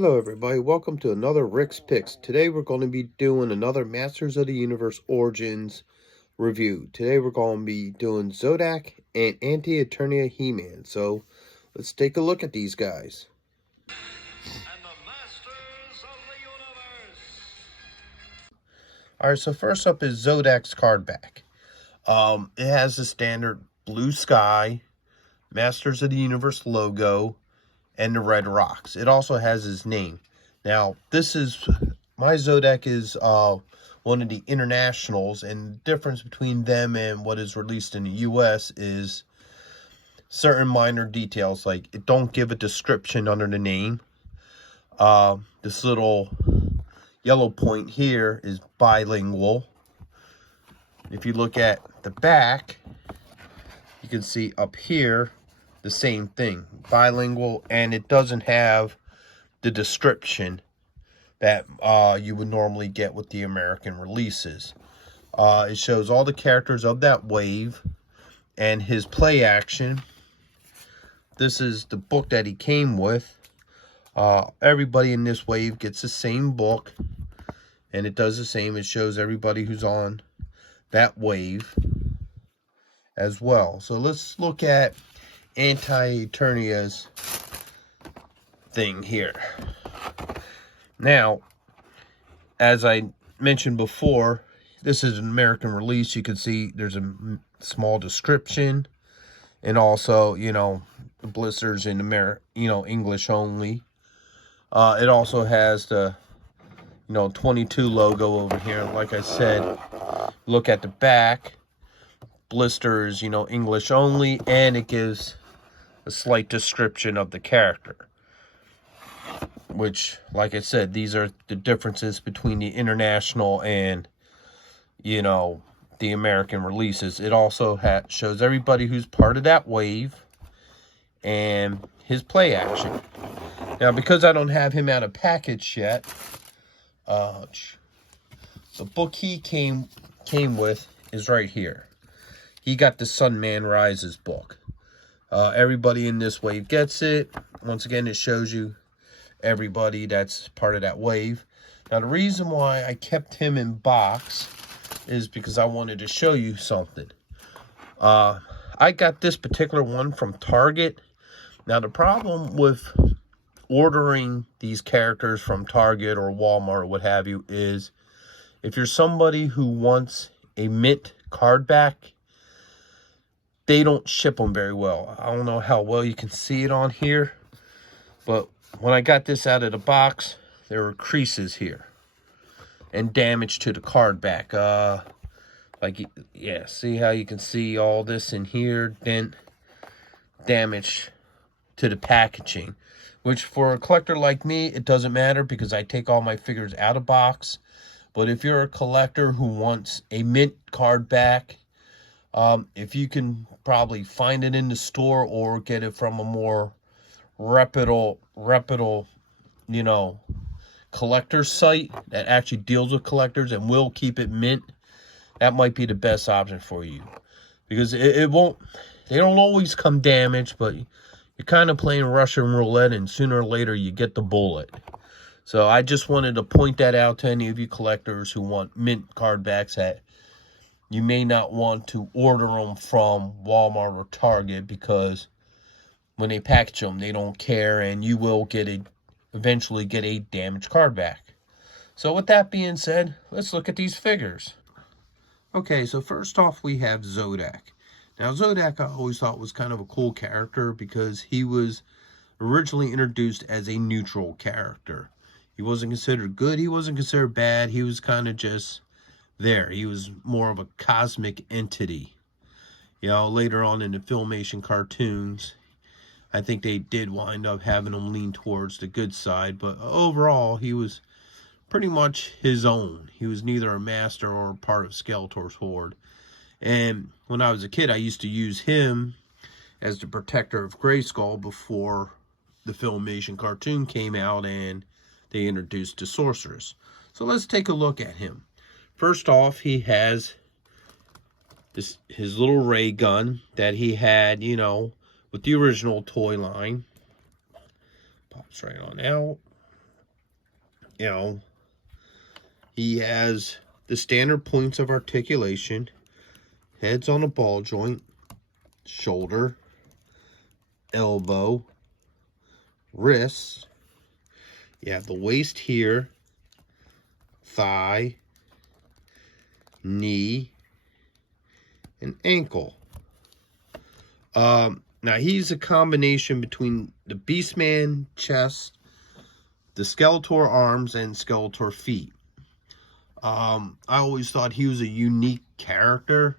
Hello everybody, welcome to another Rick's Picks. Today we're going to be doing another Masters of the Universe Origins review. Today we're going to be doing Zodac and Anti-Eternia He-Man. So let's take a look at these guys. And the Masters of the Universe. Alright, so first up is Zodac's card back. It has the standard blue sky, Masters of the Universe logo, and the red rocks. It also has his name. Now, my Zodac is one of the internationals, and the difference between them and what is released in the US is certain minor details, like it don't give a description under the name. This little yellow point here is bilingual. If you look at the back, you can see up here the same thing, bilingual, and it doesn't have the description that you would normally get with the American releases. It shows all the characters of that wave and his play action. This is the book that he came with. Everybody in this wave gets the same book, and it does the same. It shows everybody who's on that wave as well. So let's look at Anti-Eternia's thing here. Now, as I mentioned before, this is an American release. You can see there's a small description, and also, the blisters in English only. It also has the 22 logo over here. Like I said, look at the back. Blisters, English only, and it gives a slight description of the character, which, like I said, these are the differences between the international and the American releases. It also shows everybody who's part of that wave and his play action. Now, because I don't have him out of package yet, the book he came with is right here. He got the Sun Man Rises book. Everybody in this wave gets it. Once again, it shows you everybody that's part of that wave. Now, the reason why I kept him in box is because I wanted to show you something. I got this particular one from Target. Now, the problem with ordering these characters from Target or Walmart or what have you is if you're somebody who wants a mint card back, they don't ship them very well. I don't know how well you can see it on here, but when I got this out of the box, there were creases here and damage to the card back. See how you can see all this in here, dent, damage to the packaging, which for a collector like me, it doesn't matter because I take all my figures out of box. But if you're a collector who wants a mint card back, if you can probably find it in the store or get it from a more reputable, collector site that actually deals with collectors and will keep it mint, that might be the best option for you. Because they don't always come damaged, but you're kind of playing Russian roulette, and sooner or later you get the bullet. So I just wanted to point that out to any of you collectors who want mint card backs that you may not want to order them from Walmart or Target, because when they package them, they don't care, and you will eventually get a damaged card back. So with that being said, let's look at these figures. Okay, so first off, we have Zodac. Now, Zodac I always thought was kind of a cool character because he was originally introduced as a neutral character. He wasn't considered good, he wasn't considered bad, he was kind of just there. He was more of a cosmic entity. Later on in the Filmation cartoons, I think they did wind up having him lean towards the good side, but overall, he was pretty much his own. He was neither a master or a part of Skeletor's horde. And when I was a kid, I used to use him as the protector of Grayskull before the Filmation cartoon came out and they introduced the Sorceress. So let's take a look at him. First off, he has his little ray gun that he had, with the original toy line. Pops right on out. you know, he has the standard points of articulation. Head's on a ball joint, shoulder, elbow, wrist. You have the waist here, thigh, knee, and ankle. Now he's a combination between the Beastman chest, the Skeletor arms, and Skeletor feet. I always thought he was a unique character.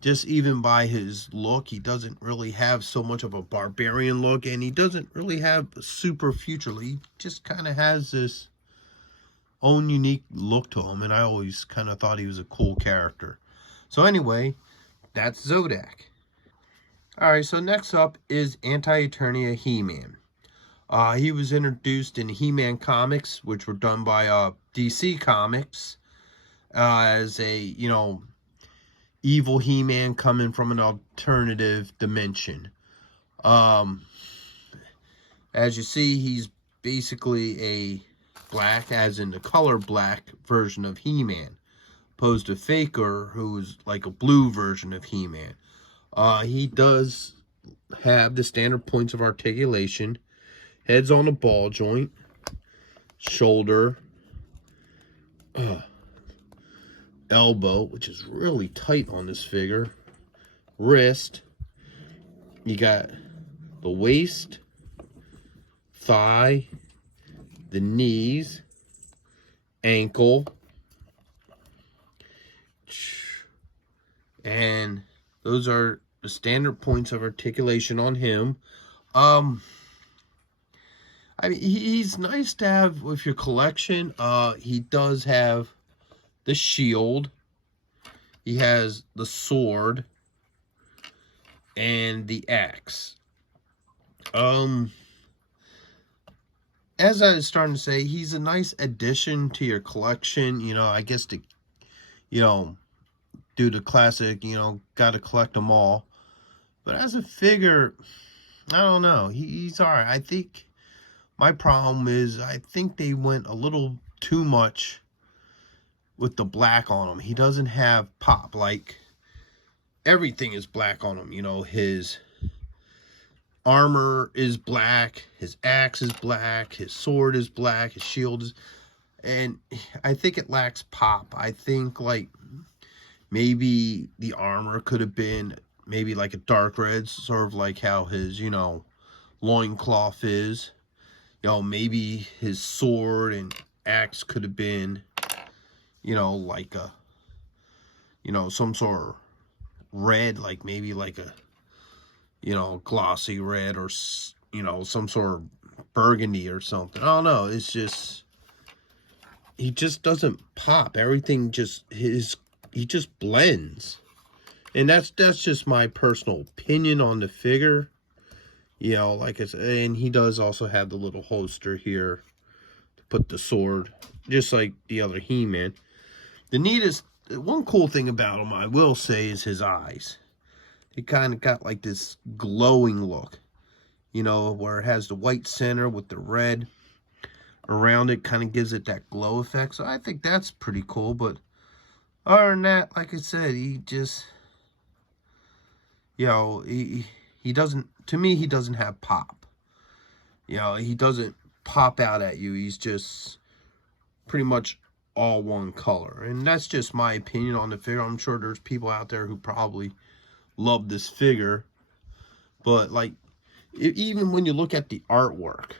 Just even by his look, he doesn't really have so much of a barbarian look, and he doesn't really have a super future look. He just kind of has this own unique look to him, and I always kind of thought he was a cool character. So anyway, that's Zodac. Alright, so next up is Anti-Eternia He-Man. He was introduced in He-Man comics, which were done by DC Comics, as a, you know, evil He-Man coming from an alternative dimension. As you see, he's basically a black, as in the color black, version of He-Man, opposed to Faker, who's like a blue version of He-Man. He does have the standard points of articulation. Head's on a ball joint, shoulder, elbow, which is really tight on this figure, wrist. You got the waist, thigh, the knees, ankle, and those are the standard points of articulation on him. I mean, he's nice to have with your collection. He does have the shield. He has the sword and the axe. As I was starting to say, he's a nice addition to your collection. You know, I guess to, you know, do the classic, you know, gotta collect them all. But as a figure, I don't know. He's alright. I think my problem is I think they went a little too much with the black on him. He doesn't have pop. Like, everything is black on him. You know, his armor is black, his axe is black, his sword is black, his shield is... And I think it lacks pop. I think, like, maybe the armor could have been maybe like a dark red, sort of like how his, you know, loincloth is. You know, maybe his sword and axe could have been, you know, like a, you know, some sort of red, like maybe like a, you know, glossy red, or, you know, some sort of burgundy or something. I don't know. It's just, he just doesn't pop. Everything just, he just blends. And that's just my personal opinion on the figure. You know, like I said, and he does also have the little holster here to put the sword, just like the other He-Man. The neatest, one cool thing about him, I will say, is his eyes. He kind of got like this glowing look, you know, where it has the white center with the red around it, kind of gives it that glow effect. So I think that's pretty cool. But other than that, like I said, he just, you know, he doesn't, to me, he doesn't have pop. You know, he doesn't pop out at you. He's just pretty much all one color. And that's just my opinion on the figure. I'm sure there's people out there who probably love this figure. But, like, even when you look at the artwork,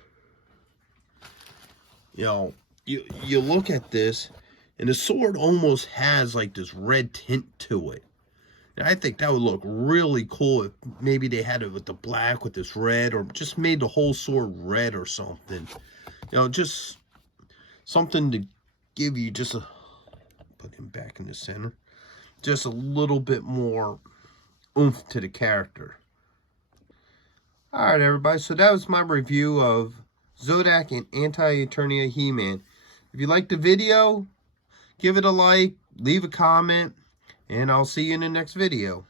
you know, you look at this, and the sword almost has, like, this red tint to it. And I think that would look really cool if maybe they had it with the black, with this red, or just made the whole sword red or something. You know, just something to give you just a, put him back in the center, just a little bit more oomph to the character. Alright, everybody, so that was my review of Zodac and Anti-Eternia He-Man. If you liked the video, give it a like, leave a comment, and I'll see you in the next video.